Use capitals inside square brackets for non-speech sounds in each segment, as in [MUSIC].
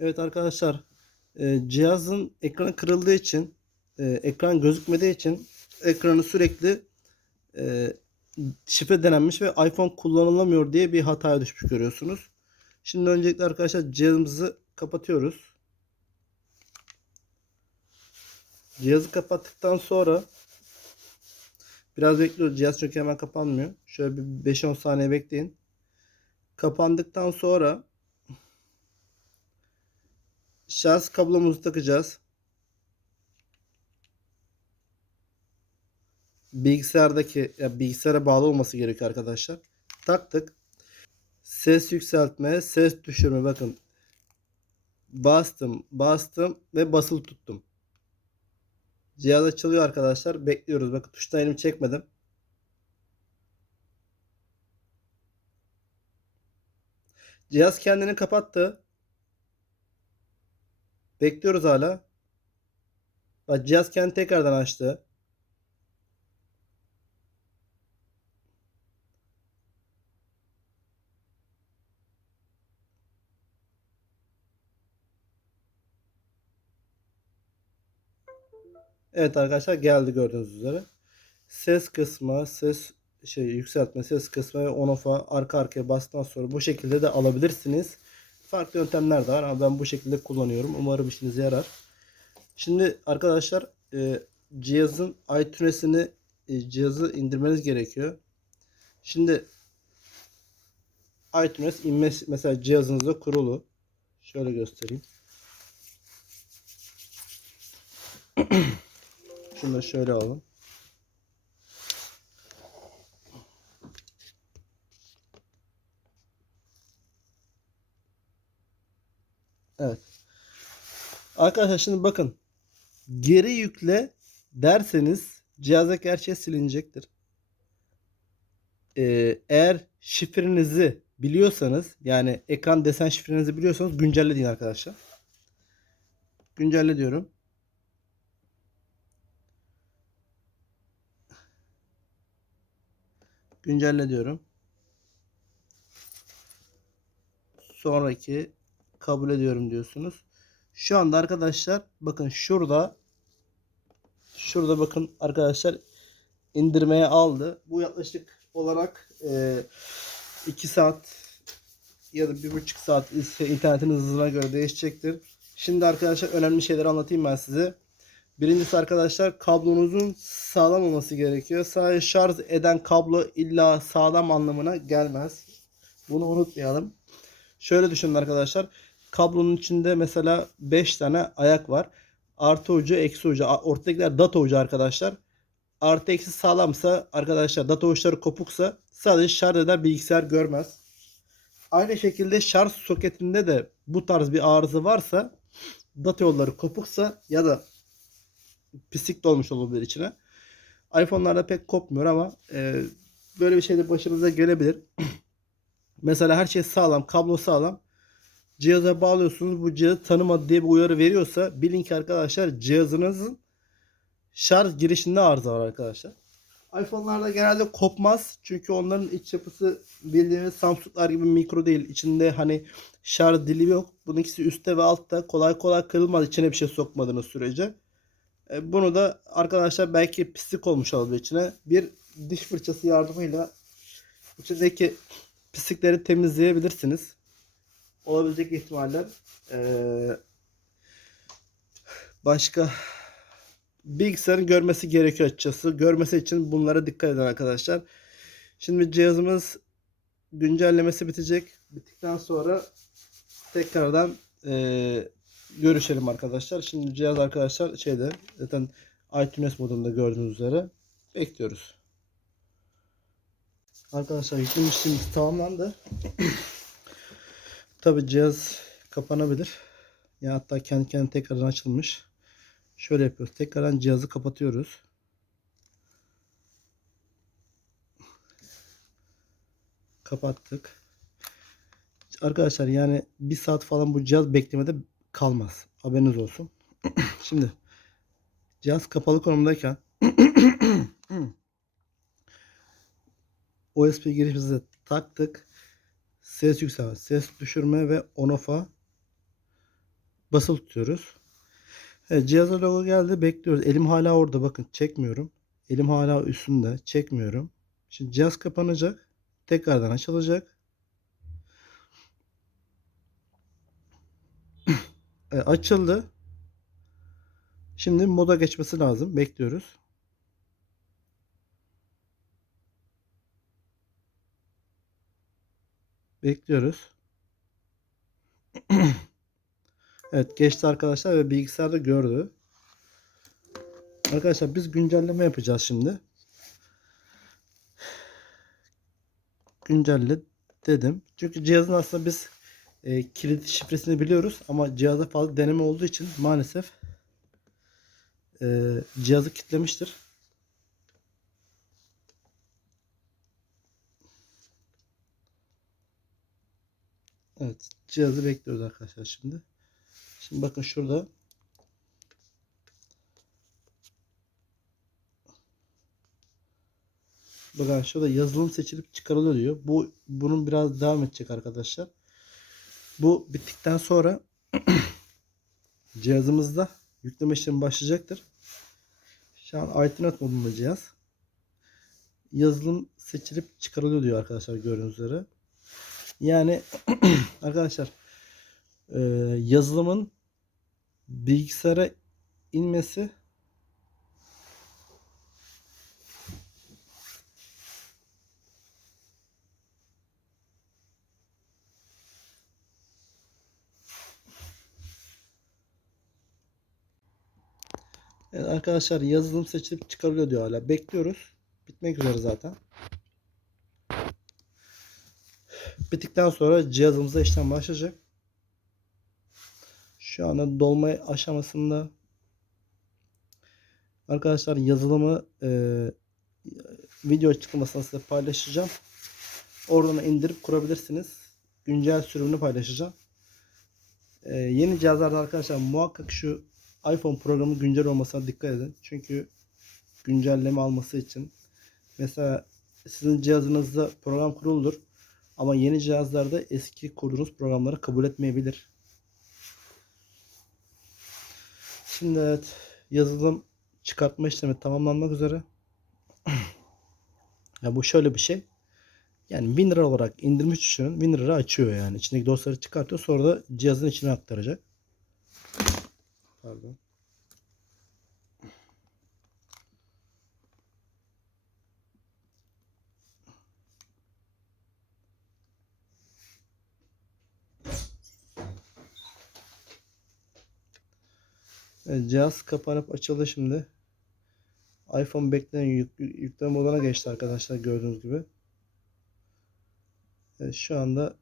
Evet arkadaşlar e, cihazın ekranı kırıldığı için e, ekran gözükmediği için ekranı sürekli e, şifre denenmiş ve iPhone kullanılamıyor diye bir hataya düşmüş görüyorsunuz. Şimdi öncelikle arkadaşlar cihazımızı kapatıyoruz. Cihazı kapattıktan sonra biraz bekliyoruz. Cihaz çünkü hemen kapanmıyor. Şöyle bir 5-10 saniye bekleyin. Kapandıktan sonra şarj kablomuzu takacağız. Bilgisayardaki ya bilgisayara bağlı olması gerekiyor arkadaşlar. Taktık. Ses yükseltme, ses düşürme bakın. Bastım, bastım ve basılı tuttum. Cihaz açılıyor arkadaşlar. Bekliyoruz. Bakın tuştan elimi çekmedim. Cihaz kendini kapattı. Bekliyoruz hala. Bak cihaz kendini tekrardan açtı. Evet arkadaşlar geldi gördüğünüz üzere. Ses kısmı, ses şey yükseltme, ses kısmı ve on off'a arka arkaya bastıktan sonra bu şekilde de alabilirsiniz. Farklı yöntemler de var ama ben bu şekilde kullanıyorum. Umarım işinize yarar. Şimdi arkadaşlar e, cihazın iTunes'ini e, cihazı indirmeniz gerekiyor. Şimdi iTunes inmesi mesela cihazınızda kurulu. Şöyle göstereyim. [CLEARS THROAT] Şunu da şöyle alalım. Evet. Arkadaşlar şimdi bakın. Geri yükle derseniz cihazdaki her şey silinecektir. Ee, eğer şifrenizi biliyorsanız yani ekran desen şifrenizi biliyorsanız güncelle deyin arkadaşlar. Güncelle diyorum. Güncelle diyorum. Sonraki kabul ediyorum diyorsunuz. Şu anda arkadaşlar bakın şurada şurada bakın arkadaşlar indirmeye aldı. Bu yaklaşık olarak 2 saat ya da 1,5 saat internetin hızına göre değişecektir. Şimdi arkadaşlar önemli şeyleri anlatayım ben size. Birincisi arkadaşlar kablonuzun sağlam olması gerekiyor. Sadece şarj eden kablo illa sağlam anlamına gelmez. Bunu unutmayalım. Şöyle düşünün arkadaşlar. Kablonun içinde mesela 5 tane ayak var. Artı ucu, eksi ucu. Ortadakiler data ucu arkadaşlar. Artı eksi sağlamsa arkadaşlar data uçları kopuksa sadece şarj eden bilgisayar görmez. Aynı şekilde şarj soketinde de bu tarz bir arıza varsa data yolları kopuksa ya da pislik dolmuş olabilir içine. iPhone'larda pek kopmuyor ama e, böyle bir şey de başınıza gelebilir. [CLEARS THROAT] Mesela her şey sağlam, kablo sağlam. Cihaza bağlıyorsunuz. Bu cihazı tanımadı diye bir uyarı veriyorsa bilin ki arkadaşlar cihazınızın şarj girişinde arıza var arkadaşlar. iPhone'larda genelde kopmaz. Çünkü onların iç yapısı bildiğimiz Samsung'lar gibi mikro değil. İçinde hani şarj dili yok. Bunun ikisi üstte ve altta kolay kolay kırılmaz içine bir şey sokmadığınız sürece. E, bunu da arkadaşlar belki pislik olmuş olabilir içine. Bir diş fırçası yardımıyla içindeki pislikleri temizleyebilirsiniz. Olabilecek ihtimaller. Ee, başka bilgisayarın görmesi gerekiyor açıkçası. Görmesi için bunlara dikkat edin arkadaşlar. Şimdi cihazımız güncellemesi bitecek. Bittikten sonra tekrardan e, görüşelim arkadaşlar. Şimdi cihaz arkadaşlar şeyde zaten iTunes modunda gördüğünüz üzere bekliyoruz. Arkadaşlar yükleme işlemimiz tamamlandı. Tabi cihaz kapanabilir. Ya hatta kendi kendine tekrardan açılmış. Şöyle yapıyoruz. Tekrardan cihazı kapatıyoruz. Kapattık. Arkadaşlar yani bir saat falan bu cihaz beklemede kalmaz. Haberiniz olsun. [CLEARS THROAT] Şimdi cihaz kapalı konumdayken [CLEARS THROAT] USB girişimizi taktık. Ses yükselme, ses düşürme ve on off'a basılı tutuyoruz. Evet, cihaza logo geldi. Bekliyoruz. Elim hala orada. Bakın çekmiyorum. Elim hala üstünde. Çekmiyorum. Şimdi cihaz kapanacak. Tekrardan açılacak. [CLEARS THROAT] Açıldı. Şimdi moda geçmesi lazım. Bekliyoruz. Bekliyoruz. [CLEARS THROAT] evet geçti arkadaşlar ve bilgisayarda gördü. Arkadaşlar biz güncelleme yapacağız şimdi. [SIGHS] Güncelle dedim. Çünkü cihazın aslında biz e, kilit şifresini biliyoruz ama cihazda fazla deneme olduğu için maalesef e, cihazı kilitlemiştir. Evet, cihazı bekliyoruz arkadaşlar şimdi. Şimdi bakın şurada Bakın şurada yazılım seçilip çıkarılıyor diyor. Bu bunun biraz devam edecek arkadaşlar. Bu bittikten sonra [CLEARS THROAT] cihazımızda yükleme işlemi başlayacaktır. Şu an Alternate modunda cihaz. Yazılım seçilip çıkarılıyor diyor arkadaşlar gördüğünüz üzere. Yani [CLEARS THROAT] arkadaşlar e, yazılımın bilgisayara inmesi Evet arkadaşlar yazılım seçilip çıkarılıyor diyor hala. Bekliyoruz. Bitmek üzere zaten. Bittikten sonra cihazımıza işlem başlayacak. Şu anda dolma aşamasında arkadaşlar yazılımı e, video açıklamasını size paylaşacağım. Oradan indirip kurabilirsiniz. Güncel sürümünü paylaşacağım. E, yeni cihazlarda arkadaşlar muhakkak şu iPhone programı güncel olmasına dikkat edin. Çünkü güncelleme alması için mesela sizin cihazınızda program kuruludur ama yeni cihazlarda eski kurduğunuz programları kabul etmeyebilir. Şimdi evet yazılım çıkartma işlemi tamamlanmak üzere. [CLEARS THROAT] ya bu şöyle bir şey. Yani WinRAR olarak indirmiş düşünün. WinRAR'ı açıyor yani. İçindeki dosyaları çıkartıyor. Sonra da cihazın içine aktaracak. Pardon. Evet, cihaz kapanıp açıldı şimdi. iPhone beklenen yük, yükleme moduna geçti arkadaşlar gördüğünüz gibi. Evet, şu anda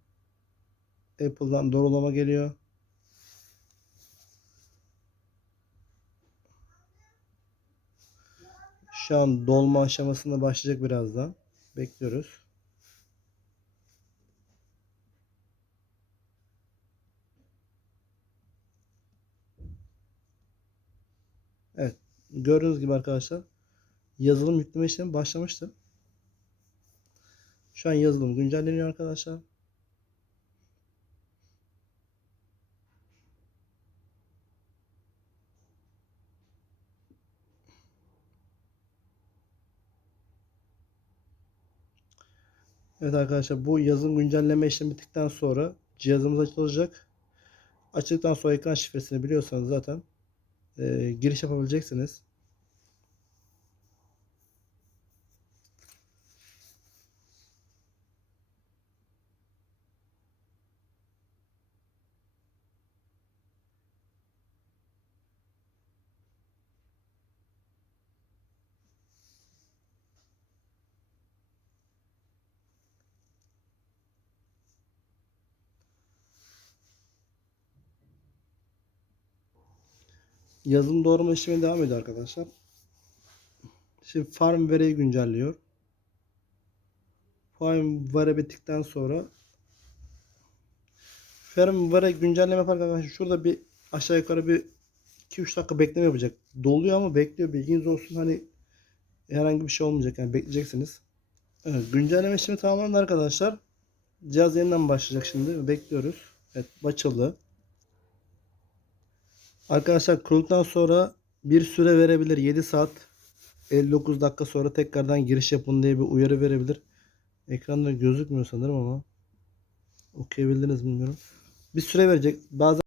Apple'dan doğrulama geliyor. Şu an dolma aşamasında başlayacak birazdan. Bekliyoruz. Evet. Gördüğünüz gibi arkadaşlar yazılım yükleme işlemi başlamıştı. Şu an yazılım güncelleniyor arkadaşlar. Evet arkadaşlar bu yazılım güncelleme işlemi bittikten sonra cihazımız açılacak. Açıldıktan sonra ekran şifresini biliyorsanız zaten e, giriş yapabileceksiniz. Yazılım doğrama işlemi devam ediyor arkadaşlar. Şimdi firmware'i güncelliyor. Firmware bittikten sonra firmware güncelleme yaparken arkadaşlar şurada bir aşağı yukarı bir 2-3 dakika bekleme yapacak. Doluyor ama bekliyor. Bilginiz olsun hani herhangi bir şey olmayacak yani bekleyeceksiniz. Evet, güncelleme işlemi tamamlandı arkadaşlar. Cihaz yeniden başlayacak şimdi. Bekliyoruz. Evet açıldı. Arkadaşlar kurulduktan sonra bir süre verebilir. 7 saat 59 dakika sonra tekrardan giriş yapın diye bir uyarı verebilir. Ekranda gözükmüyor sanırım ama okuyabildiniz mi bilmiyorum. Bir süre verecek. Bazen